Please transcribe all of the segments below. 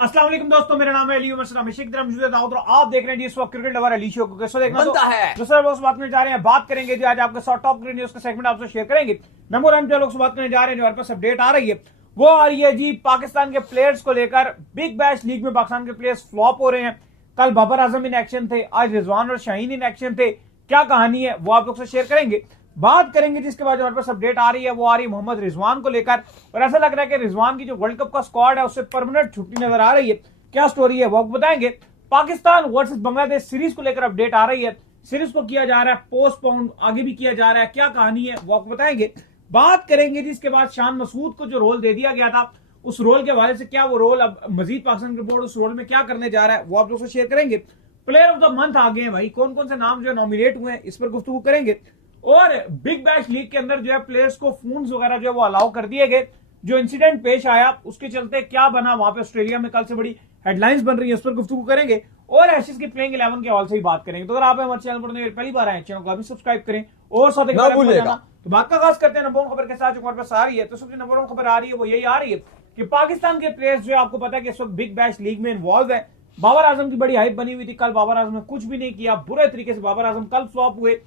अस्सलाम वालेकुम दोस्तों, मेरा नाम है अली उमर सलाम दाऊद और आप देख रहे हैं इस वक्त क्रिकेट लवर अली शो को। कैसे देखना बनता है दूसरा बॉक्स बात करने जा रहे हैं, बात करेंगे जो आज आपके साथ टॉप क्रिकेट न्यूज का सेगमेंट आपसे शेयर करेंगे। नंबर 1 पे लोग बात करने जा रहे हैं, जो हमारे पास अपडेट आ रही है वो आ रही है जी पाकिस्तान के प्लेयर्स को लेकर। बिग बैश लीग में पाकिस्तान के प्लेयर्स फ्लॉप हो रहे हैं। कल बाबर आजम इन एक्शन थे, आज रिजवान और शाहीन इन एक्शन थे। क्या कहानी है वो आप लोग से शेयर करेंगे, बात करेंगे। जिसके बाद हमारे पास अपडेट आ रही है वो आ रही है मोहम्मद रिजवान को लेकर, और ऐसा लग रहा है कि रिजवान की जो वर्ल्ड कप का स्क्वाड है उससे परमानेंट छुट्टी नजर आ रही है। क्या स्टोरी है वो बताएंगे। पाकिस्तान वर्सेस बांग्लादेश सीरीज को लेकर अपडेट आ रही है, सीरीज को किया जा रहा है पोस्टपोन, आगे भी किया जा रहा है। क्या कहानी है वो आपको बताएंगे, बात करेंगे। जिसके बाद शान मसूद को जो रोल दे दिया गया था उस रोल के हवाले से क्या वो रोल अब मजीद पाकिस्तान क्रिकेट बोर्ड उस रोल में क्या करने जा रहा है वो आप लोग से शेयर करेंगे। प्लेयर ऑफ द मंथ आ गए हैं भाई, कौन कौन से नाम जो नॉमिनेट हुए हैं इस पर गुफ्तगू करेंगे। और बिग बैश लीग के अंदर जो है प्लेयर्स को फोन्स वगैरह जो है वो अलाउ कर दिए गए। जो इंसिडेंट पेश आया उसके चलते क्या बना वहां पे ऑस्ट्रेलिया में, कल से बड़ी हेडलाइंस बन रही है, उस पर गुफ्तगू करेंगे। और एशेज की प्लेइंग 11 के हवाले से ही बात करेंगे। तो अगर आप हमारे चैनल पर पहली बार आए, चैनल को अभी सब्सक्राइब करें और साथ तो बात का खास करते हैं नंबर 1 खबर के साथ जो हमारे पास आ रही है। तो सबसे नंबर 1 खबर आ रही है वो यही आ रही है कि पाकिस्तान के प्लेयर्स जो आपको पता है कि इस वक्त बिग बैश लीग में इन्वॉल्व है। बाबर आजम की बड़ी हाइप बनी हुई थी, कल बाबर आजम ने कुछ भी नहीं किया, बुरे तरीके से बाबर आजम कल फ्लॉप हुए।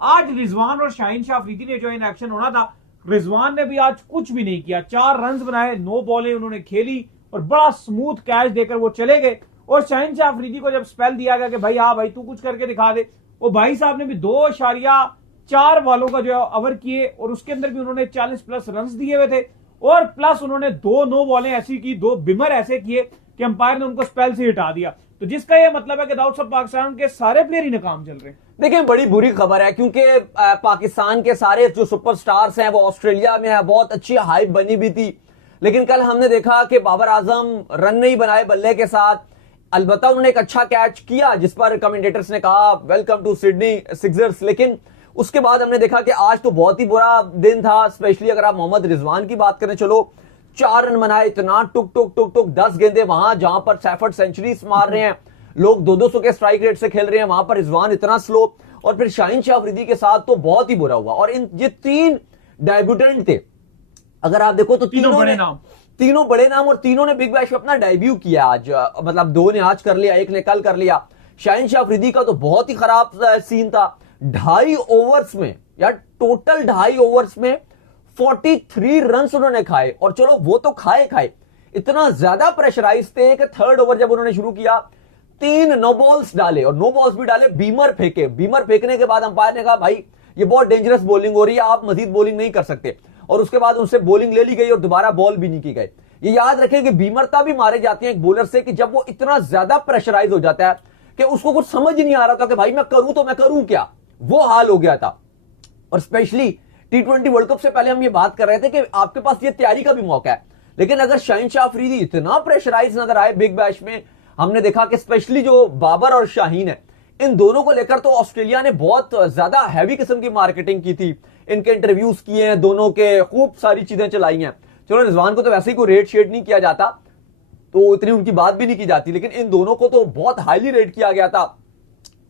आज रिजवान और शाहीन शाह अफरीदी ने जो इन एक्शन होना था, रिजवान ने भी आज कुछ भी नहीं किया। 4 रन बनाए, 9 बॉलें उन्होंने खेली और बड़ा स्मूथ कैच देकर वो चले गए। और शाहीन शाह अफरीदी को जब स्पेल दिया गया कि भाई हाँ भाई तू कुछ करके दिखा दे, वो भाई साहब ने भी 2.4 वालों का जो है ओवर किए और उसके अंदर भी उन्होंने 40 प्लस रन दिए हुए थे। और प्लस उन्होंने 2 नो बॉलें ऐसी की, 2 बिमर ऐसे किए कि अंपायर ने उनको स्पेल से हटा दिया। तो जिसका यह मतलब है कि दाऊद साहब पाकिस्तान के सारे प्लेयर ही नाकाम चल रहे हैं। देखिए, बड़ी बुरी खबर है क्योंकि पाकिस्तान के सारे जो सुपरस्टार्स हैं वो ऑस्ट्रेलिया में है, बहुत अच्छी हाइप बनी भी थी। लेकिन कल हमने देखा कि बाबर आजम रन नहीं बनाए बल्ले के साथ। अलबत्ता उन्होंने एक अच्छा कैच किया जिस पर कमेंटेटर्स ने कहा वेलकम टू सिडनी सिक्सर्स। लेकिन उसके बाद हमने देखा कि आज तो बहुत ही बुरा दिन था। स्पेशली अगर आप मोहम्मद रिजवान की बात करें, चलो 4 रन बनाए, इतना टुक टुक टुक टुक 10 गेंदे वहां जहां पर सैफर्ड सेंचुरीज मार रहे हैं, लोग 200 के स्ट्राइक रेट से खेल रहे हैं, वहां पर रिजवान इतना स्लो। और फिर शाहीन शाह अफरीदी के साथ तो बहुत ही बुरा हुआ। और इन ये 3 डेब्यूटेंट थे, अगर आप देखो तो तीनों बड़े नाम और तीनों ने बिग बैश में अपना डेब्यू किया आज। मतलब 2 ने आज कर लिया, 1 ने कल कर लिया। शाहीन शाह अफरीदी का तो बहुत ही खराब सीन था। 2.5 ओवर्स में यार, टोटल 2.5 ओवर्स में 43 रन उन्होंने खाए। और चलो वो तो खाए, इतना ज्यादा प्रेशराइज थे कि 3rd ओवर जब उन्होंने शुरू किया 3 नो बॉल्स डाले, और नो बॉल्स भी डाले, बीमर फेंके। बीमर फेंकने के बाद अंपायर ने कहा भाई ये बहुत डेंजरस बॉलिंग हो रही है, आप मजीद बॉलिंग नहीं कर सकते। और उसके बाद उनसे बॉलिंग ले ली गई और दोबारा बॉल भी नहीं की गई। ये याद रखें कि बीमरता भी मारे जाती है एक बॉलर से कि जब वो इतना ज्यादा प्रेशराइज हो जाता है कि उसको कुछ समझ ही नहीं आ रहा था कि भाई मैं करूं तो मैं करूं क्या, वो हाल हो गया था। और स्पेशली T20 वर्ल्ड कप से पहले हम ये बात कर रहे थे कि आपके पास ये तैयारी का भी मौका है। लेकिन अगर शाहीन शाह अफरीदी इतना प्रेशराइज नजर आए बिग बैश में, हमने देखा कि स्पेशली जो बाबर और शाहीन है, इन दोनों को लेकर तो ऑस्ट्रेलिया ने बहुत ज्यादा हैवी किस्म की मार्केटिंग की थी, इनके इंटरव्यूज किए हैं, दोनों के खूब सारी चीजें चलाई हैं। चलो रिजवान को तो वैसे ही कोई रेट शेड नहीं किया जाता तो इतनी उनकी बात भी नहीं की जाती, लेकिन इन दोनों को तो बहुत हाईली रेट किया गया था।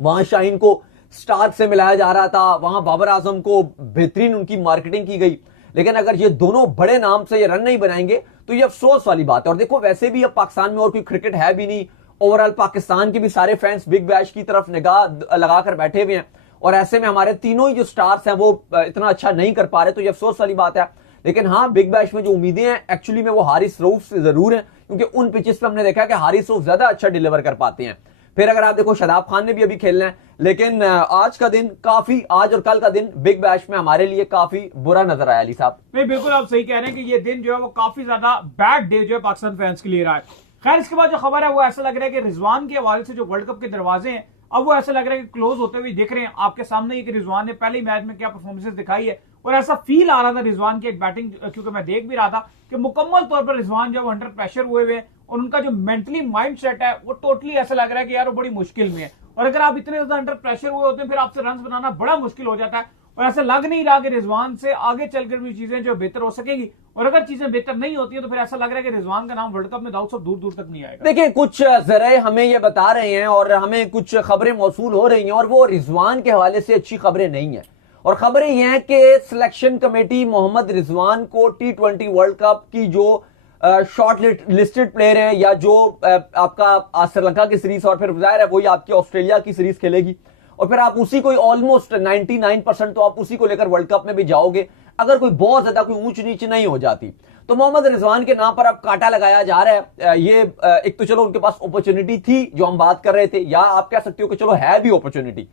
वहां शाहीन को स्टार्क से मिलाया जा रहा था, वहां बाबर आजम को बेहतरीन उनकी मार्केटिंग की गई। लेकिन अगर ये दोनों बड़े नाम से ये रन नहीं बनाएंगे तो ये अफसोस वाली बात है। और देखो वैसे भी अब पाकिस्तान में और कोई क्रिकेट है भी नहीं, ओवरऑल पाकिस्तान के भी सारे फैंस बिग बैश की तरफ निगाह लगाकर बैठे हुए हैं। और ऐसे में हमारे तीनों ही जो स्टार्स हैं वो इतना अच्छा नहीं कर पा रहे, तो ये अफसोस वाली बात है। लेकिन हाँ, बिग बैश में जो उम्मीदें हैं एक्चुअली में वो हारिस रऊफ से जरूर हैं, क्योंकि उन पिचेस पर हमने देखा कि हारिस रऊफ ज्यादा अच्छा डिलीवर कर पाते हैं। फिर अगर आप देखो शादाब खान ने भी अभी खेलना है। लेकिन आज का दिन काफी, आज और कल का दिन बिग बैश में हमारे लिए काफी बुरा नजर आया। अली साहब नहीं, बिल्कुल आप सही कह रहे हैं कि ये दिन जो है वो काफी ज्यादा बैड डे जो है पाकिस्तान फैंस के लिए रहा है। खैर इसके बाद जो खबर है वो ऐसा लग रहा है कि रिजवान के हवाले से जो वर्ल्ड कप के दरवाजे हैं अब वो ऐसा लग रहा है कि क्लोज होते हुए दिख रहे हैं। आपके सामने ही कि रिजवान ने पहले मैच में क्या परफॉर्मेंसेस दिखाई है, और ऐसा फील आ रहा था रिजवान की एक बैटिंग, क्योंकि मैं देख भी रहा था कि मुकम्मल तौर पर रिजवान जब अंडर प्रेशर हुए हुए और उनका जो मेंटली माइंड सेट है वो टोटली ऐसा लग रहा है कि यार वो बड़ी मुश्किल में है। और अगर आप इतने ज्यादा अंडर प्रेशर हुए होते हैं फिर आपसे रन बनाना बड़ा मुश्किल हो जाता है। और ऐसा लग नहीं रहा कि रिजवान से आगे चलकर भी चीजें जो बेहतर हो सकेगी। और अगर चीजें बेहतर नहीं होती है तो फिर ऐसा लग रहा है कि रिजवान का नाम वर्ल्ड कप में दाऊद साहब दूर दूर तक नहीं आएगा। देखिए, कुछ जराए हमें ये बता रहे हैं और हमें कुछ खबरें मौसूल हो रही हैं, और वो रिजवान के हवाले से अच्छी खबरें नहीं है। और खबरें ये हैं कि सिलेक्शन कमेटी मोहम्मद रिजवान को T20 वर्ल्ड कप की जो शॉर्ट लिस्टेड प्लेयर है, या जो आपका श्रीलंका की सीरीज और फिर जाहिर है वही आपकी ऑस्ट्रेलिया की सीरीज खेलेगी, और फिर आप उसी को ऑलमोस्ट 99% तो आप उसी को लेकर वर्ल्ड कप में भी जाओगे, अगर कोई बहुत ज्यादा कोई ऊंच नीच नहीं हो जाती। तो मोहम्मद रिजवान के नाम पर अब कांटा लगाया जा रहा है। ये एक तो चलो उनके पास अपॉर्चुनिटी थी जो हम बात कर रहे थे, या आप कह सकते हो कि चलो है भी अपॉर्चुनिटी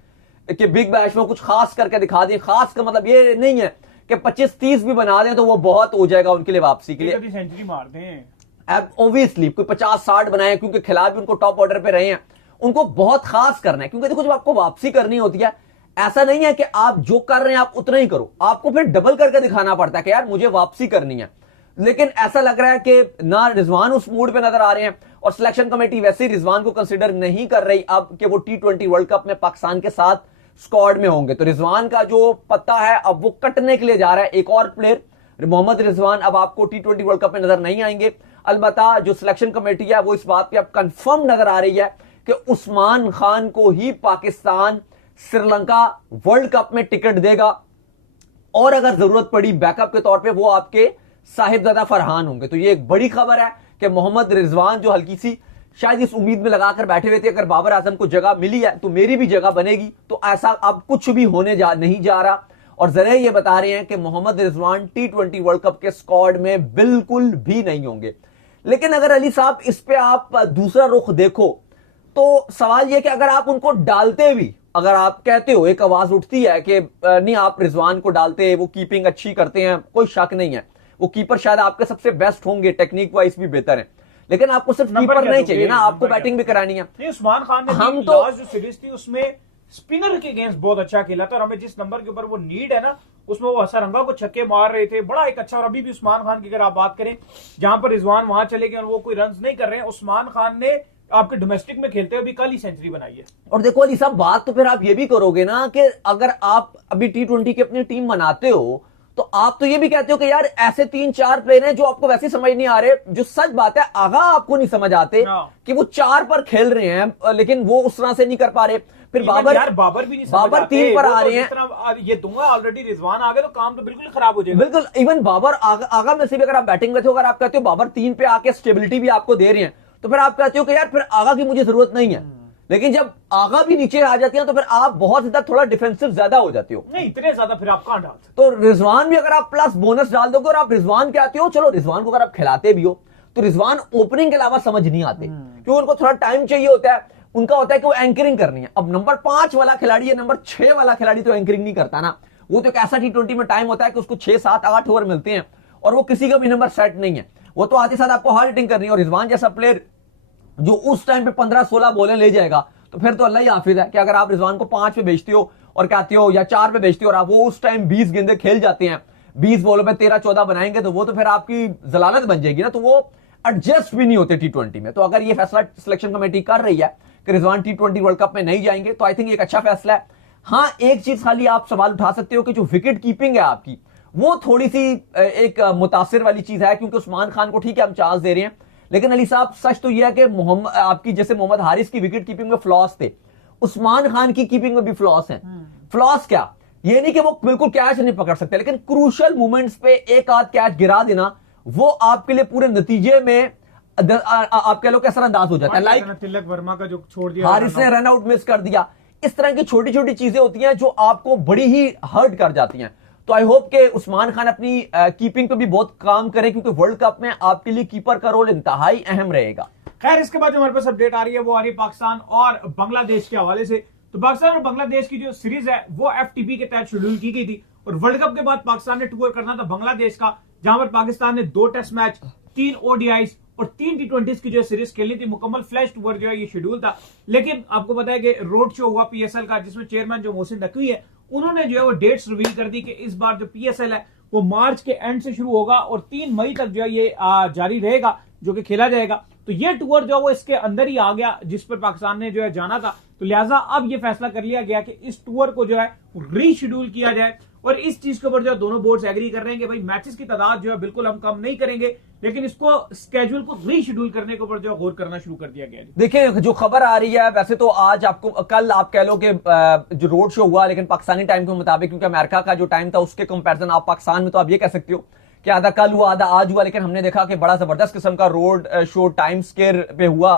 कि बिग बैश में कुछ खास करके दिखा दें। खास का मतलब ये नहीं है कि 25-30 भी बना दें तो वो बहुत हो जाएगा उनके लिए वापसी के लिए, सेंचुरी मार दें ऑब्वियसली कोई 50-60 बनाए, क्योंकि खिलाड़ी उनको टॉप ऑर्डर पे रहे हैं, उनको बहुत खास करना है। क्योंकि देखो जब आपको वापसी करनी होती है, ऐसा नहीं है कि आप जो कर रहे हैं आप उतना ही करो, आपको फिर डबल करके दिखाना पड़ता है कि यार मुझे वापसी करनी है। लेकिन ऐसा लग रहा है कि ना रिजवान उस मूड पे नजर आ रहे हैं, और सिलेक्शन कमेटी वैसे ही रिजवान को कंसीडर नहीं कर रही अब कि वो T20 वर्ल्ड कप में पाकिस्तान के साथ स्क्वाड में होंगे। तो रिजवान का जो पत्ता है अब वो कटने के लिए जा रहा है। एक और प्लेयर मोहम्मद रिजवान अब आपको T20 वर्ल्ड कप में नजर नहीं आएंगे। अलबत्ता जो सिलेक्शन कमेटी है वो इस बात पे अब कंफर्म नजर आ रही है कि उस्मान खान को ही पाकिस्तान श्रीलंका वर्ल्ड कप में टिकट देगा, और अगर जरूरत पड़ी बैकअप के तौर पे वो आपके साहिबजादा फरहान होंगे। तो ये एक बड़ी खबर है कि मोहम्मद रिजवान जो हल्की सी शायद इस उम्मीद में लगाकर बैठे हुए थे अगर बाबर आजम को जगह मिली है तो मेरी भी जगह बनेगी, तो ऐसा अब कुछ भी होने नहीं जा रहा। और जरा ये बता रहे हैं कि Mohammad Rizwan T20 world cup के स्क्वाड में बिल्कुल भी नहीं होंगे। लेकिन अगर अली साहब इस पे आप दूसरा रुख देखो तो सवाल यह कि अगर आप उनको डालते भी, अगर आप कहते हो, एक आवाज उठती है कि नहीं आप रिजवान को डालते, वो कीपिंग अच्छी करते हैं, कोई शक नहीं है, वो कीपर शायद आपके सबसे बेस्ट होंगे, टेक्निक वाइज भी बेहतर है, लेकिन आपको सिर्फ कीपर नहीं चाहिए ना, आपको बैटिंग भी करानी है। नहीं, उस्मान खान ने हम तो लास्ट जो सीरीज थी उसमें स्पिनर के अगेंस्ट बहुत अच्छा खेला था, और हमें जिस नंबर के ऊपर वो नीड है ना उसमें वो हसरंगा को छक्के मार रहे थे, बड़ा एक अच्छा। और अभी भी उस्मान खान की अगर आप बात करें, जहां पर रिजवान वहां चले गए और वो कोई रन नहीं कर रहे हैं, उस्मान खान ने आपके डोमेस्टिक में खेलते हुए भी कल ही सेंचुरी बनाई है। और देखो अली साहब बात तो फिर आप ये भी करोगे ना कि अगर आप अभी T20 की अपनी टीम बनाते हो तो आप तो ये भी कहते हो कि यार ऐसे 3-4 प्लेयर हैं जो आपको वैसे समझ नहीं आ रहे। जो सच बात है, आगा आपको नहीं समझ आते कि वो 4 पर खेल रहे हैं लेकिन वो उस तरह से नहीं कर पा रहे। फिर बाबर भी नहीं, बाबर 3 पर आ रहे हैं, ये दूंगा ऑलरेडी रिजवान आ गए तो काम तो बिल्कुल खराब हो जाएगा। बिल्कुल, इवन बाबर आगा में से भी अगर आप बैटिंग में थे, अगर आप कहते हो बाबर 3 पे आके स्टेबिलिटी भी आपको दे रहे हैं, तो फिर आप कहते हो कि यार फिर आगा की मुझे जरूरत नहीं है। लेकिन जब आगा भी नीचे आ जाती है तो फिर आप बहुत ज्यादा थोड़ा डिफेंसिव ज्यादा हो जाते हो। नहीं, इतने ज्यादा फिर आप कहां डालते। तो रिजवान भी अगर आप प्लस बोनस डाल दोगे और आप रिजवान के आते हो, चलो रिजवान को अगर आप खिलाते भी हो तो रिजवान ओपनिंग के अलावा समझ नहीं आते, क्योंकि उनको थोड़ा टाइम चाहिए होता है। उनका होता है कि वो एंकरिंग करनी है। अब नंबर 5 वाला खिलाड़ी या नंबर 6 वाला खिलाड़ी तो एंकरिंग नहीं करता ना, वो तो एक ऐसा T20 में टाइम होता है कि उसको 6, 7, 8 ओवर मिलते हैं और वो किसी का भी नंबर सेट नहीं है, वो तो आते साथ आपको हार्ड हिटिंग करनी है। और रिजवान जैसा प्लेयर जो उस टाइम पे 15-16 बॉलें ले जाएगा तो फिर तो अल्लाह ही हाफिज है कि अगर आप रिजवान को 5 पे भेजते हो और कहते हो या 4 पे भेजते हो और आप वो उस टाइम 20 गेंदे खेल जाते हैं, 20 बॉलों पे 13-14 बनाएंगे तो वो तो फिर आपकी जलालत बन जाएगी ना, तो वो एडजस्ट भी नहीं होते T20 में। तो अगर ये फैसला सिलेक्शन कमेटी कर रही है कि रिजवान T20 वर्ल्ड कप में नहीं जाएंगे तो आई थिंक एक अच्छा फैसला है। हाँ, एक चीज खाली आप सवाल उठा सकते हो कि जो विकेट कीपिंग है आपकी वो थोड़ी सी एक मुतासिर वाली चीज है, क्योंकि उस्मान खान को ठीक है हम चांस दे रहे हैं, लेकिन अली साहब सच तो यह है कि आपकी जैसे मोहम्मद हारिस की विकेट कीपिंग में फ्लॉस थे, उस्मान खान की कीपिंग में भी फ्लॉस हैं। फ्लॉस क्या, ये नहीं कि वो बिल्कुल कैच नहीं पकड़ सकते, लेकिन क्रूशियल मोमेंट्स पे एक आध कैच गिरा देना वो आपके लिए पूरे नतीजे में आप कह लो कि असरअंदाज हो जाता है। लाइक तिलक वर्मा का जो छोड़ दिया, हारिस ने रन आउट मिस कर दिया, इस तरह की छोटी छोटी चीजें होती हैं जो आपको बड़ी ही हर्ट कर जाती हैं। तो आई होप कि उस्मान खान अपनी कीपिंग पे भी बहुत काम करें, क्योंकि वर्ल्ड कप में आपके लिए कीपर का रोल इंतहाई अहम रहेगा। खैर, इसके बाद जो हमारे पास अपडेट आ रही है वो आ रही है पाकिस्तान और बांग्लादेश के हवाले से। तो पाकिस्तान और बांग्लादेश की जो सीरीज है वो FTP के तहत शेड्यूल की गई थी, और वर्ल्ड कप के बाद पाकिस्तान ने टूर करना था बांग्लादेश का, जहां पर पाकिस्तान ने 2 टेस्ट मैच, 3 ODIs और 3 T20s की जो सीरीज खेलनी थी। मुकम्मल फ्लैश टूर जो है ये शेड्यूल था, लेकिन आपको पता है कि रोड शो हुआ PSL का, जिसमें चेयरमैन जो मोहसिन नकवी है उन्होंने जो है वो डेट्स रिवील कर दी कि इस बार जो PSL है वो मार्च के एंड से शुरू होगा और 3 मई तक जो है ये जारी रहेगा, जो कि खेला जाएगा। तो ये टूर जो है वो इसके अंदर ही आ गया जिस पर पाकिस्तान ने जो है जाना था। तो लिहाजा अब ये फैसला कर लिया गया कि इस टूर को जो है रीशेड्यूल किया जाए, और इस चीज के ऊपर जो दोनों बोर्ड्स एग्री कर रहे हैं कि भाई मैचेस की तादाद जो है बिल्कुल हम कम नहीं करेंगे, लेकिन इसको स्केड्यूल को रीशेड्यूल करने के ऊपर जो गौर करना शुरू कर दिया गया। देखिए, जो खबर आ रही है वैसे तो आज आपको, कल आप कह लो कि जो रोड शो हुआ, लेकिन पाकिस्तानी टाइम के मुताबिक, क्योंकि अमेरिका का जो टाइम था उसके कंपैरिजन आप पाकिस्तान में तो आप ये कह सकते हो कि आधा कल हुआ आधा आज हुआ, लेकिन हमने देखा कि बड़ा जबरदस्त किस्म का रोड शो टाइम स्क्वायर पे हुआ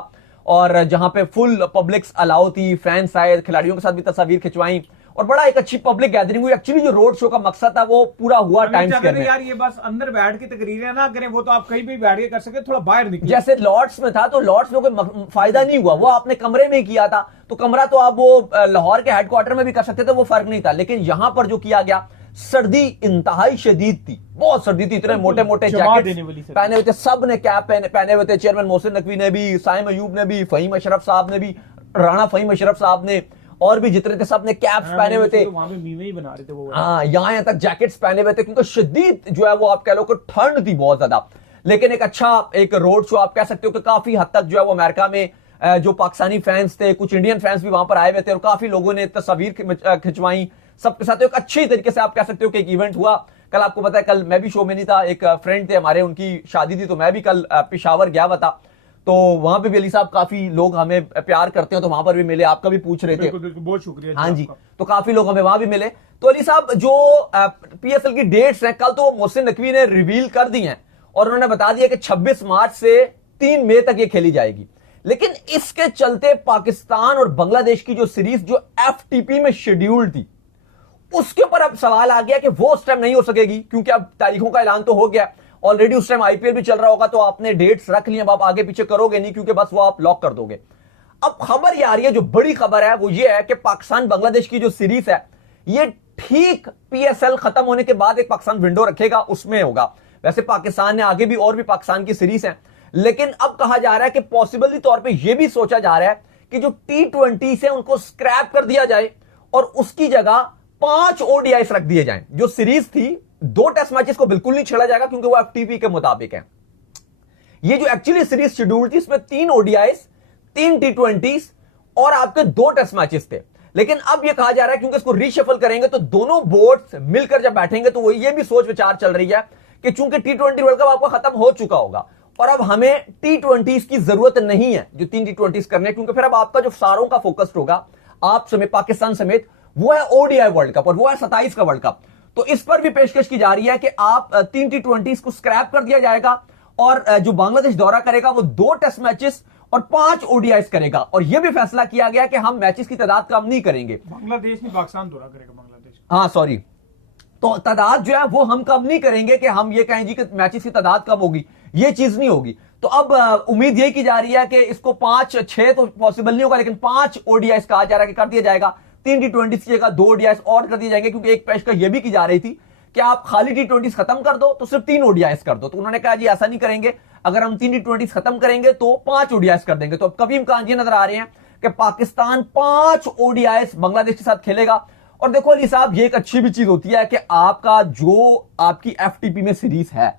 और जहां पे फुल पब्लिक्स अलाउ थी, फैंस आए, खिलाड़ियों के साथ भी तस्वीर खिंचवाई और बड़ा एक अच्छी पब्लिक गैदरिंग हुई। एक्चुअली जो रोड शो का मकसद था वो पूरा हुआ टाइम स्क्वायर में। यार ये बस अंदर बैठ के तकरीरें ना करें, वो तो आप कहीं भी बैठ के कर सकते, थोड़ा बाहर निकले। जैसे लॉर्ड्स में था तो लॉर्ड्स में कोई फायदा नहीं हुआ, वो आपने कमरे में किया था, तो कमरा तो आप वो लाहौर के हेडक्वार्टर में भी कर सकते थे, वो फर्क नहीं था। लेकिन यहां पर जो किया गया, सर्दी इंतहाई शदीद थी, बहुत सर्दी थी, इतने मोटे मोटे जैकेट पहने हुए थे, सब ने कैप पहने हुए थे, चेयरमैन मोहसिन नकवी ने भी, साइम अयूब ने भी, फहीम अशरफ साहब ने भी, राणा फहीम अशरफ साहब ने, और भी जितने थे सब ने कैप्स पहने हुए थे, वहां पे मीमे ही बना रहे थे वो। हाँ, यहाँ तक जैकेट्स पहने हुए थे, क्योंकि शदीद जो है वो आप कह लो कि ठंड थी बहुत ज्यादा। लेकिन एक अच्छा एक रोड शो आप कह सकते हो कि काफी हद तक जो है वो अमेरिका में जो पाकिस्तानी फैंस थे, कुछ इंडियन फैंस भी वहां पर आए हुए थे और काफी लोगों ने तस्वीर खिंचवाई सबके साथ। एक अच्छी तरीके से आप कह सकते हो कि एक इवेंट हुआ। कल आपको पता है, कल मैं भी शो में नहीं था, एक फ्रेंड थे हमारे, उनकी शादी थी, तो मैं भी कल पेशावर गया हुआ था, तो वहां पे भी अली साहब काफी लोग हमें प्यार करते हैं, तो वहां पर भी मिले, आपका भी पूछ रहे थे। बिल्कुल, बहुत शुक्रिया। हाँ जी, तो काफी लोग हमें वहां भी मिले। तो अली साहब जो पीएसएल की डेट्स हैं, कल तो मोहसिन नकवी ने रिवील कर दी हैं और उन्होंने बता दिया कि 26 मार्च से 3 मई तक ये खेली जाएगी। लेकिन इसके चलते पाकिस्तान और बांग्लादेश की जो सीरीज जो एफटीपी में शेड्यूल्ड थी, उसके ऊपर अब सवाल आ गया कि वो उस टाइम नहीं हो सकेगी, क्योंकि अब तारीखों का ऐलान तो हो गया ऑलरेडी, उस टाइम आईपीएल भी चल रहा होगा, तो आपने डेट्स रख ली, अब आप आगे पीछे करोगे नहीं, क्योंकि बस वो आप लॉक कर दोगे। अब खबर ये आ रही है, जो बड़ी खबर है वो ये है कि पाकिस्तान बांग्लादेश की जो सीरीज है, ये ठीक पीएसएल खत्म होने के बाद एक पाकिस्तान विंडो रखेगा, उसमें होगा। वैसे पाकिस्तान ने आगे भी और भी पाकिस्तान की सीरीज है, लेकिन अब कहा जा रहा है कि पॉसिबली तौर पर यह भी सोचा जा रहा है कि जो T20 से उनको स्क्रैप कर दिया जाए और उसकी जगह 5 ओडीआईस रख दिए जाएं। जो सीरीज थी 2 टेस्ट मैचेस को बिल्कुल नहीं छेड़ा जाएगा, क्योंकि वो एफटीपी के मुताबिक है। ये जो एक्चुअली सीरीज शेड्यूल थी, इसमें 3 ओडीआईस, 3 T20 और आपके 2 टेस्ट मैचेस थे। लेकिन अब ये कहा जा रहा है क्योंकि इसको रीशफल करेंगे तो दोनों बोर्ड्स मिलकर जब बैठेंगे तो वो ये भी सोच विचार चल रही है कि चूंकि T20 वर्ल्ड कप आपका खत्म हो चुका होगा और अब हमें T20 की जरूरत नहीं है, जो 3 T20 करने, क्योंकि फिर अब आपका जो सारों का फोकस होगा आप समेत, पाकिस्तान समेत, वो है ओडीआई वर्ल्ड कप और वो है 27 का वर्ल्ड कप। तो इस पर भी पेशकश की जा रही है कि आप 3 T20 को स्क्रैप कर दिया जाएगा और जो बांग्लादेश दौरा करेगा वो 2 टेस्ट मैचेस और 5 ओडीआईस करेगा। और यह भी फैसला किया गया कि हम मैचेस की तादाद कम नहीं करेंगे। बांग्लादेश नहीं, पाकिस्तान दौरा करेगा बांग्लादेश। हाँ सॉरी, तो तादाद जो है वो हम कम नहीं करेंगे कि हम ये कहें जी कि मैचेस की तादाद कम होगी, ये चीज नहीं होगी। तो अब उम्मीद यही की जा रही है कि इसको 5-6 तो पॉसिबल नहीं होगा, लेकिन 5 ओडीआईस कहा जा रहा है कि कर दिया जाएगा। 3 T20 की जगह 2 ओडीआईस और कर दिए जाएंगे, क्योंकि एक पेशकश यह भी की जा रही थी कि आप खाली T20 खत्म कर दो तो सिर्फ 3 ओडीआईस कर दो। तो उन्होंने कहा जी ऐसा नहीं करेंगे, अगर हम 3 T20 खत्म करेंगे तो 5 ओडीआईस कर देंगे। तो अब कभी इम्कान ये नजर आ रहे हैं कि पाकिस्तान 5 ओडीआईस बांग्लादेश के साथ खेलेगा। और देखो अली साहब, ये एक अच्छी भी चीज होती है कि आपका जो आपकी एफटीपी में सीरीज है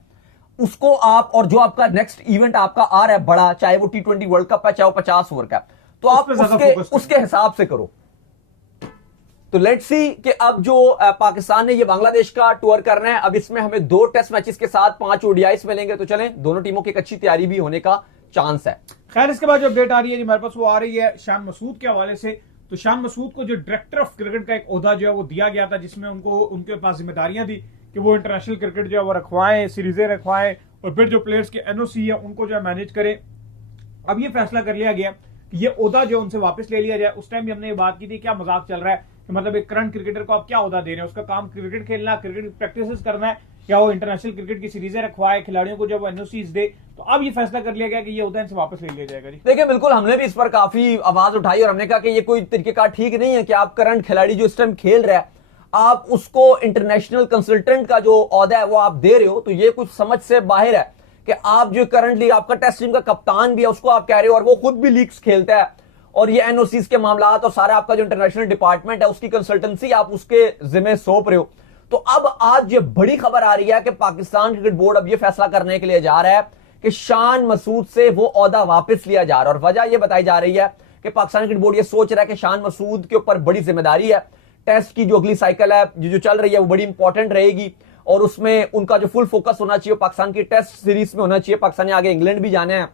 उसको आप, और जो आपका नेक्स्ट इवेंट आपका आ रहा है बड़ा, चाहे वो T20 वर्ल्ड कप है चाहे वो 50 ओवर का, तो आप उसके हिसाब से करो। तो लेट्स सी कि अब जो पाकिस्तान ने ये बांग्लादेश का टूर करना है, अब इसमें हमें 2 टेस्ट मैचेस के साथ 5 ओडीआईस मिलेंगे। तो चलें, दोनों टीमों की एक अच्छी तैयारी भी होने का चांस है। खैर, इसके बाद जो अपडेट आ रही है हमारे पास, वो आ रही है शान मसूद के हवाले से। तो शान मसूद को जो डायरेक्टर ऑफ क्रिकेट का एक ओहदा जो है वो दिया गया था, जिसमें उनको उनके पास जिम्मेदारियां थी कि वो इंटरनेशनल क्रिकेट जो है वो रखवाएं, सीरीजें रखवाएं और फिर जो प्लेयर्स के एनओसी है उनको जो है मैनेज करें। अब ये फैसला कर लिया गया कि ये ओहदा जो उनसे वापस ले लिया जाए। उस टाइम भी हमने ये बात की थी, क्या मजाक चल रहा है कि मतलब एक करंट क्रिकेटर को आप क्या ओहदा दे रहे हैं, उसका काम क्रिकेट खेलना, क्रिकेट प्रैक्टिस करना है, या वो इंटरनेशनल क्रिकेट की सीरीजें रखवाए, खिलाड़ियों को जब वो एनओसीज दे। तो अब ये फैसला कर लिया गया कि ये ओहदा इनसे वापस ले लिया जाएगा। देखिए, बिल्कुल हमने भी इस पर काफी आवाज उठाई और हमने कहा कि ये कोई तरीकेकार ठीक नहीं है कि आप करंट खिलाड़ी जो इस टाइम खेल रहा है आप उसको इंटरनेशनल कंसल्टेंट का जो ओहदा है वो आप दे रहे हो। तो ये कुछ समझ से बाहर है कि आप जो करंटली आपका टेस्ट टीम का कप्तान भी है उसको आप कह रहे हो, और वो खुद भी लीग्स खेलता है, और ये एनओसीज के मामला और सारा आपका जो इंटरनेशनल डिपार्टमेंट है उसकी कंसल्टेंसी आप उसके जिम्मे सौंप रहे हो। तो अब आज ये बड़ी खबर आ रही है कि पाकिस्तान क्रिकेट बोर्ड अब ये फैसला करने के लिए जा रहा है कि शान मसूद से वो ओहदा वापस लिया जा रहा है। और वजह यह बताई जा रही है कि पाकिस्तान क्रिकेट बोर्ड ये सोच रहा है कि शान मसूद के ऊपर बड़ी जिम्मेदारी है। टेस्ट की जो अगली साइकिल है जो चल रही है वो बड़ी इंपॉर्टेंट रहेगी और उसमें उनका जो फुल फोकस होना चाहिए पाकिस्तान की टेस्ट सीरीज में होना चाहिए। पाकिस्तान ने आगे इंग्लैंड भी जाना है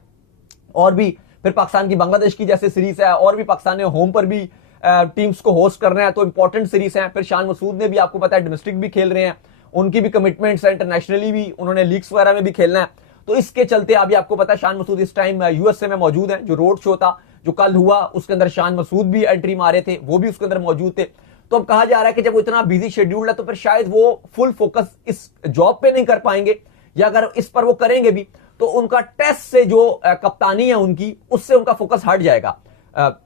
और भी फिर पाकिस्तान की बांग्लादेश की जैसे सीरीज है, और भी पाकिस्तान ने होम पर भी टीम्स को होस्ट करना है, तो इंपॉर्टेंट सीरीज है। फिर शान मसूद ने भी आपको पता है डोमेस्टिक भी खेल रहे हैं उनकी भी कमिटमेंट्स है, इंटरनेशनली भी उन्होंने लीग्स वगैरह में भी खेलना है। तो इसके चलते अभी आपको पता है शान मसूद इस टाइम यूएसए में मौजूद है। जो रोड शो था जो कल हुआ उसके अंदर शान मसूद भी एंट्री मारे थे, वो भी उसके अंदर मौजूद थे। तो अब कहा जा रहा है कि जब वो इतना बिजी शेड्यूल है तो फिर शायद वो फुल फोकस इस जॉब पे नहीं कर पाएंगे, या अगर इस पर वो करेंगे भी तो उनका टेस्ट से जो कप्तानी है उनकी, उससे उनका फोकस हट जाएगा।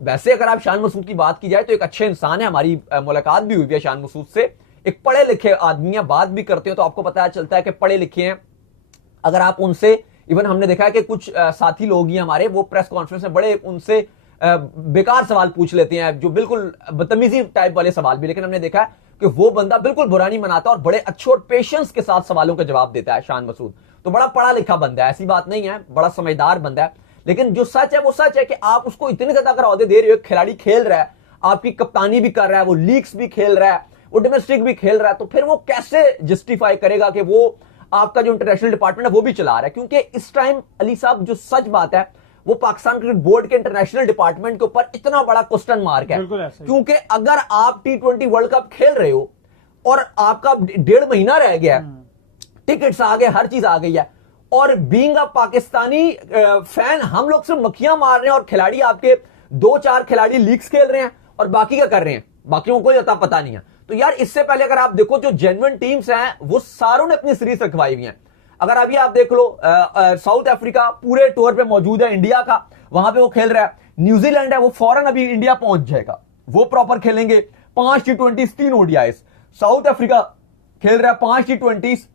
वैसे अगर आप शान मसूद की बात की जाए तो एक अच्छे इंसान है, हमारी मुलाकात भी हुई है शान मसूद से। एक पढ़े लिखे आदमी है, बात भी करते हो तो आपको पता चलता है कि पढ़े लिखे हैं। अगर आप उनसे, इवन हमने देखा है कि कुछ साथी लोग ही हमारे वो प्रेस कॉन्फ्रेंस में बड़े उनसे बेकार सवाल पूछ लेते हैं, जो बिल्कुल बदतमीजी टाइप वाले सवाल भी, लेकिन हमने देखा है कि वो बंदा बिल्कुल बुरा नहीं मनाता और बड़े अच्छे और पेशेंस के साथ सवालों का जवाब देता है शान मसूद। तो बड़ा पढ़ा लिखा बंदा है, ऐसी बात नहीं है, बड़ा समझदार बंदा है। लेकिन जो सच है वो सच है कि आप उसको इतने ज्यादा अगर औहदे दे रहे हो, खिलाड़ी खेल रहा है, आपकी कप्तानी भी कर रहा है, वो लीग्स भी खेल रहा है, वो डोमेस्टिक भी खेल रहा है, तो फिर वो कैसे जस्टिफाई करेगा कि वो आपका जो इंटरनेशनल डिपार्टमेंट है वो भी चला रहा है? क्योंकि इस टाइम अली साहब जो सच बात है वो पाकिस्तान क्रिकेट बोर्ड के इंटरनेशनल डिपार्टमेंट के ऊपर इतना बड़ा क्वेश्चन मार्क है। क्योंकि अगर आप T20 वर्ल्ड कप खेल रहे हो और आपका 1.5 महीना रह गया, टिकट्स आ गए, हर चीज आ गई है, और बीइंग अ पाकिस्तानी फैन हम लोग सिर्फ मक्खियां मार रहे हैं और खिलाड़ी आपके 2-4 खिलाड़ी लीग्स खेल रहे हैं और बाकी क्या कर रहे हैं, बाकियों को कोई पता नहीं है। तो यार इससे पहले अगर आप देखो जो जेन्युइन टीम्स हैं वो सारों ने अपनी सीरीज रखवाई हुई हैं। अगर अभी आप देख लो साउथ अफ्रीका पूरे टूर पे मौजूद है इंडिया का, वहां पे वो खेल रहा है। न्यूजीलैंड है वो फौरन अभी इंडिया पहुंच जाएगा, वो प्रॉपर खेलेंगे 5 T20 3 ODIs। साउथ अफ्रीका खेल रहा है 5 T20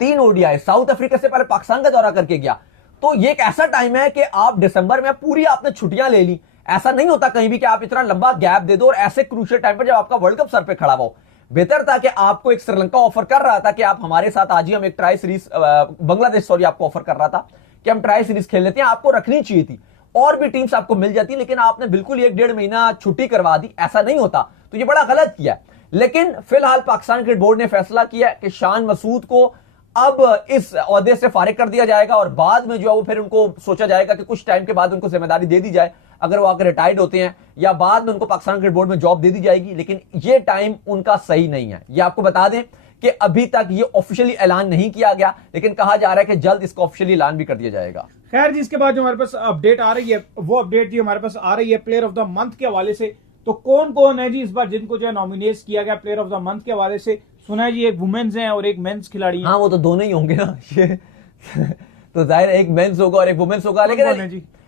3 ODI। साउथ अफ्रीका से पहले पाकिस्तान का दौरा करके गया। तो ये एक ऐसा टाइम है कि आप दिसंबर में पूरी आपने छुट्टियां ले ली। ऐसा नहीं होता कहीं भी कि आप इतना लंबा गैप दे दो और ऐसे क्रूशियल टाइम पर जब आपका वर्ल्ड कप सर पे खड़ा हो। बेहतर था कि आपको एक श्रीलंका ऑफर कर रहा था कि आप हमारे साथ आज ही हम एक ट्राई सीरीज, बांग्लादेश सॉरी आपको ऑफर कर रहा था कि हम ट्राई सीरीज खेल लेते हैं, आपको रखनी चाहिए थी और भी टीम्स आपको मिल जाती, लेकिन आपने बिल्कुल 1-1.5 महीना छुट्टी करवा दी। ऐसा नहीं होता, तो ये बड़ा गलत किया। लेकिन फिलहाल पाकिस्तान क्रिकेट बोर्ड ने फैसला किया कि शान मसूद को अब इस ओहदे से फारिग कर दिया जाएगा और बाद में जो है वो फिर उनको सोचा जाएगा कि कुछ टाइम के बाद उनको जिम्मेदारी दे दी जाए, अगर वो आकर रिटायर्ड होते हैं, या बाद में उनको पाकिस्तान क्रिकेट बोर्ड में जॉब दे दी जाएगी। लेकिन ये टाइम उनका सही नहीं है। ये आपको बता दें कि अभी तक ये ऑफिशियली ऐलान नहीं किया गया, लेकिन कहा जा रहा है कि जल्द इसका ऑफिशियली ऐलान भी कर दिया जाएगा। खैर जी, इसके बाद जो हमारे पास अपडेट आ रही है, वो अपडेट जी हमारे पास आ रही है प्लेयर ऑफ द मंथ के हवाले से। तो कौन कौन है जी इस बार जिनको जो है नॉमिनेट किया गया प्लेयर ऑफ द मंथ के हवाले से? सुना है जी एक वुमेन्स हैं और एक मेंस खिलाड़ी हैं। हाँ, वो तो दोनों ही होंगे ना ये तो जाहिर है एक मेंस होगा और एक वुमेन्स होगा।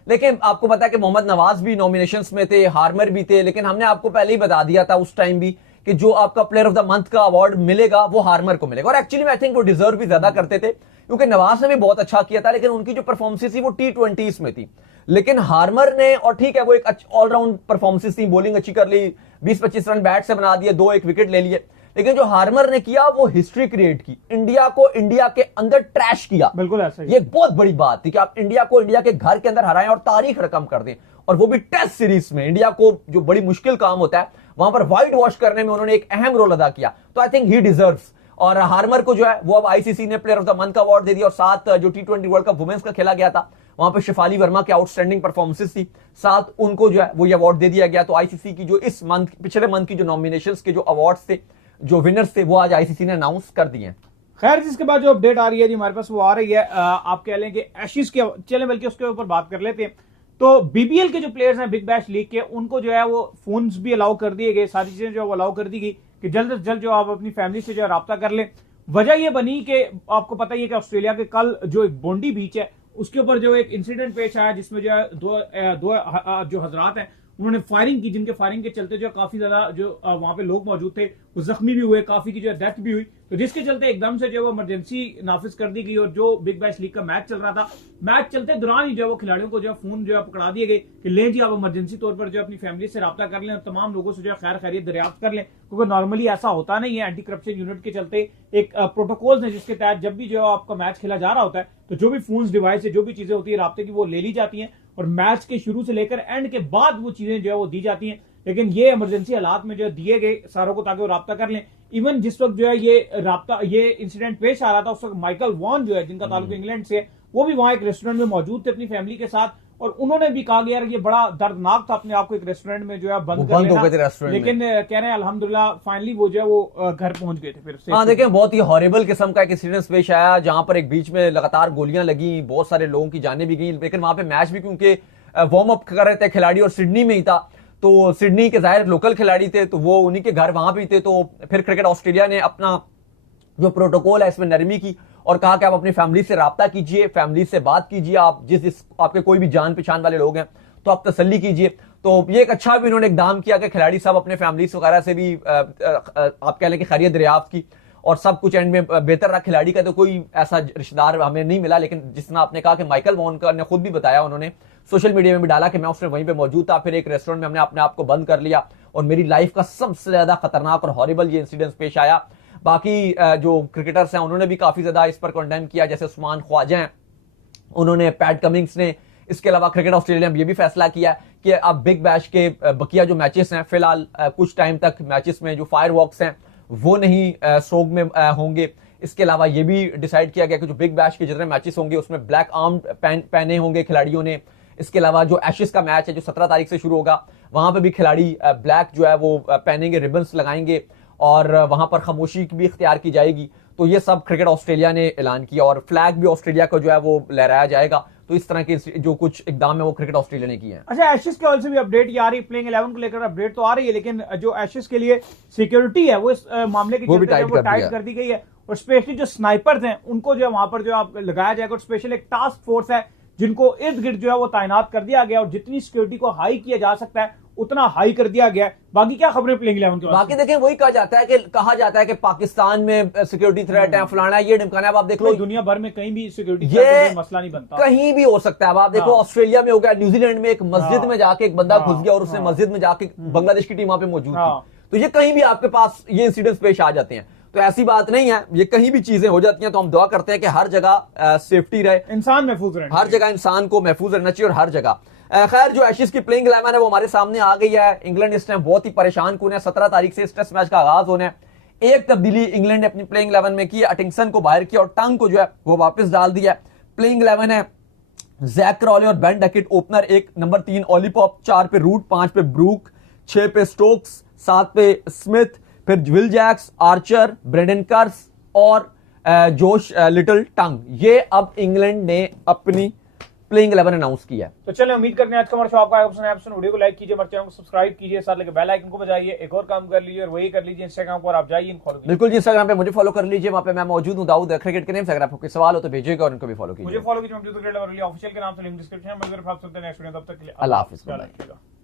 लेकिन आपको पता है कि मोहम्मद नवाज भी नॉमिनेशंस में थे, हार्मर भी थे, लेकिन हमने आपको पहले ही बता दिया था उस टाइम भी कि जो आपका प्लेयर ऑफ द मंथ का अवार्ड मिलेगा वो हार्मर को मिलेगा। और एक्चुअली में आई थिंक वो डिजर्व भी ज्यादा करते थे, क्योंकि नवाज ने भी बहुत अच्छा किया था, लेकिन उनकी जो परफॉर्मेंस थी वो T20 में थी। लेकिन हार्मर ने, और ठीक है वो एक ऑलराउंड परफॉर्मेंस थी, बॉलिंग अच्छी कर ली, 20-25 रन बैट से बना दिए, 2-1 विकेट ले लिए, लेकिन जो हार्मर ने किया वो हिस्ट्री क्रिएट की, इंडिया को इंडिया के अंदर ट्रैश किया। बिल्कुल ऐसा ही। ये एक बहुत बड़ी बात थी कि आप इंडिया को इंडिया के घर के अंदर हराएं और तारीख रकम कर दें, और वो भी टेस्ट सीरीज में। इंडिया को जो बड़ी मुश्किल काम होता है वहां पर व्हाइट वॉश करने में उन्होंने एक अहम रोल अदा किया। तो आई थिंक ही डिजर्व्स। और हार्मर को जो है वो अब आईसीसी ने प्लेयर ऑफ द मंथ का अवार्ड दे दिया, और साथ जो T20 वर्ल्ड कप वुमेन्स का खेला गया था वहां पर शेफाली वर्मा की आउटस्टैंडिंग परफॉर्मेंसेस थी, साथ उनको जो है वो ये अवार्ड दे दिया गया। तो आईसीसी की जो इस मंथ, पिछले मंथ की जो नॉमिनेशंस के जो अवार्ड्स थे, जो विनर्स थे, वो आज आईसीसी ने अनाउंस कर दिए। खैर जिसके बाद जो अपडेट आ रही है जी हमारे पास वो आ रही है, आप कह लें कि एशिज के, चले बल्कि उसके ऊपर बात कर लेते हैं। तो बीबीएल के जो प्लेयर्स हैं बिग बैश लीग के, उनको जो है वो फोन्स भी अलाउ कर दिए गए, सारी चीजें जो है वो अलाउ कर दी गई कि जल्द से जल्द जो आप अपनी फैमिली से जो है राब्ता कर लें। वजह यह बनी कि आपको पता ही है कि ऑस्ट्रेलिया के कल जो एक बोंडी बीच है उसके ऊपर जो एक इंसिडेंट पेश आया, जिसमें जो है दो जो हजरात हैं उन्होंने फायरिंग की, जिनके फायरिंग के चलते जो काफी ज्यादा जो वहां पे लोग मौजूद थे वो जख्मी भी हुए, काफी की जो है डेथ भी हुई। तो जिसके चलते एकदम से जो वो इमरजेंसी नाफिज कर दी गई, और जो बिग बैश लीग का मैच चल रहा था, मैच चलते दौरान ही जो है वो खिलाड़ियों को जो है फोन जो है पकड़ा दिए गए कि लें जी आप इमरजेंसी तौर पर जो अपनी फैमिली से राब्ता कर लें और तमाम लोगों से जो है खैर खैरियत दरियाफ्त कर लें, क्योंकि नॉर्मली ऐसा होता नहीं है। एंटी करप्शन यूनिट के चलते एक प्रोटोकॉल्स है जिसके तहत जब भी जो है आपका मैच खेला जा रहा होता है तो जो भी फोन डिवाइस है, जो भी चीजें होती है राब्ते की, वो ले ली जाती हैं और मैच के शुरू से लेकर एंड के बाद वो चीजें जो है वो दी जाती हैं। लेकिन ये इमरजेंसी हालात में जो दिए गए सारों को ताकि वो राब्ता कर लें। इवन जिस वक्त जो है ये इंसिडेंट पेश आ रहा था उस वक्त माइकल वॉन जो है, जिनका ताल्लुक इंग्लैंड से, वो भी वहां एक रेस्टोरेंट में मौजूद थे अपनी फैमिली के साथ, और उन्होंने भी कहा कि यार ये बड़ा दर्दनाक था अपने आप को एक रेस्टोरेंट में जो है बंद कर बंद हो लेना, गए थे रेस्टोरेंट में। लेकिन कह रहे हैं अल्हम्दुलिल्लाह फाइनली वो जो है वो घर पहुंच गए थे फिर से। हाँ देखें, बहुत ही हॉरिबल किस्म का एक इंसिडेंस पेश आया जहां पर एक बीच में लगातार गोलियां लगी, बहुत सारे लोगों की जानें भी गई, लेकिन वहां पे मैच भी क्योंकि वार्म अप कर रहे थे खिलाड़ी और सिडनी में ही था, तो सिडनी के जाहिर लोकल खिलाड़ी थे तो वो उन्हीं के घर वहां भी थे, तो फिर क्रिकेट ऑस्ट्रेलिया ने अपना जो प्रोटोकॉल है इसमें नरमी की और कहा कि आप अपनी फैमिली से राब्ता कीजिए, फैमिली से बात कीजिए, आप जिस आपके कोई भी जान पहचान वाले लोग हैं तो आप तसल्ली कीजिए। तो ये एक अच्छा भी उन्होंने इकदाम किया कि खिलाड़ी सब अपने फैमिली वगैरह से भी आप कह लें कि खैरियत दरियाफ्त की और सब कुछ एंड में बेहतर रहा खिलाड़ी का। तो कोई ऐसा रिश्तेदार हमें नहीं मिला, लेकिन जिस तरह आपने कहा कि माइकल वॉन ने खुद भी बताया, उन्होंने सोशल मीडिया में भी डाला कि मैं उसमें वहीं पे मौजूद था, फिर एक रेस्टोरेंट में हमने अपने आप को बंद कर लिया और मेरी लाइफ का सबसे ज्यादा खतरनाक और हॉरिबल ये इंसिडेंस पेश आया। बाकी जो क्रिकेटर्स हैं उन्होंने भी काफी ज्यादा इस पर कंडेम किया, जैसे उस्मान ख्वाजा हैं, उन्होंने, पैट कमिंग्स ने। इसके अलावा क्रिकेट ऑस्ट्रेलिया ने ये भी फैसला किया कि अब बिग बैश के बकिया जो मैचेस हैं फिलहाल कुछ टाइम तक मैचेस में जो फायर वॉक्स हैं वो नहीं स्ट्रोक में होंगे। इसके अलावा ये भी डिसाइड किया गया कि जो बिग बैश के जितने मैचेस होंगे उसमें ब्लैक आर्म पहने होंगे खिलाड़ियों ने। इसके अलावा जो एशेस का मैच है जो 17 तारीख से शुरू होगा वहां पे भी खिलाड़ी ब्लैक जो है वो पहनेंगे, रिबन्स लगाएंगे और वहां पर खामोशी भी इख्तियार की जाएगी। तो ये सब क्रिकेट ऑस्ट्रेलिया ने ऐलान किया और फ्लैग भी ऑस्ट्रेलिया को जो है वो लहराया जाएगा। तो इस तरह के जो कुछ इकदाम है वो क्रिकेट ऑस्ट्रेलिया ने किए हैं। अच्छा, एशेस के से भी अपडेट ये आ रही है, प्लेइंग 11 को लेकर अपडेट तो आ रही है, लेकिन जो एशेस के लिए सिक्योरिटी है वो इस मामले के चलते वो टाइट कर दी गई है और स्पेशली जो स्नाइपर्स हैं उनको जो है वहां पर जो आप लगाया जाएगा और स्पेशल एक टास्क फोर्स है जिनको इर्द गिर्द जो है वो तैनात कर दिया गया और जितनी सिक्योरिटी को हाई किया जा सकता है उतना हाई कर दिया गया है। बाकी क्या खबरें प्लेइंग 11 के बाकी देखें, वही कहा जाता है कि पाकिस्तान में सिक्योरिटी थ्रेट है, फलाना ये ढिमकाना है। अब आप देख लो दुनिया भर में कहीं भी सिक्योरिटी ये मसला नहीं बनता, कहीं भी हो सकता है। अब आप देखो ऑस्ट्रेलिया में हो गया, न्यूजीलैंड में एक मस्जिद में जाके एक बंदा घुस गया और उसने मस्जिद में जाके बांग्लादेश की टीम वहां पे मौजूद थी। तो ये कहीं भी आपके पास ये इंसिडेंट्स पेश आ जाते हैं, तो ऐसी बात नहीं है, ये कहीं भी चीजें हो जाती हैं। तो हम दुआ करते हैं कि हर जगह सेफ्टी रहे, इंसान महफूज रहे, हर जगह इंसान को महफूज रहना चाहिए और हर जगह। खैर, जो एशेस की प्लेइंग 11 है वो हमारे सामने आ गई है। इंग्लैंड इस टाइम बहुत ही परेशान कौन है, 17 तारीख से इस टेस्ट मैच का आगाज होना है। एक तब्दीली इंग्लैंड ने अपनी प्लेइंग 11 में की, अटिंगसन को बाहर किया और टंग को जो है वो वापस डाल दिया। प्लेइंग 11 है जैक क्रॉले और Ben Duckett opener, 1 number 3 Ollie Pope, 4 पे रूट, 5 पे ब्रूक, 6 पे स्टोक्स, 7 पे स्मिथ, फिर विल जैक्स, आर्चर, ब्रेंडन कर्स और जोश लिटिल टंग। ये अब इंग्लैंड ने अपनी प्लेइंग 11 अनाउंस किया है। तो चलिए, उम्मीद करते हैं आज का हमारा शो आपको आएगा पसंद आया। वीडियो को लाइक कीजिए, हमारे चैनल को सब्सक्राइब कीजिए, साथ लेके बेल आइकन को बजाइए। एक और काम कर लीजिए और वही कर लीजिए इंस्टाग्राम पर आप जाइए फॉलो कीजिए। बिल्कुल जी, इंस्टाग्राम पे मुझे फॉलो कर लीजिए, वहां पे मैं मौजूद हूं दाऊद क्रिकेट के नेम से। अगर आपको कोई सवाल हो तो भेजिएगा और उनको भी फॉलो कीजिए। मुझे फॉलो कीजिए ऑफिशियल के नाम से, लिंक डिस्क्रिप्शन में। नेक्स्ट वीडियो तब तक के लिए अल्लाह हाफिज।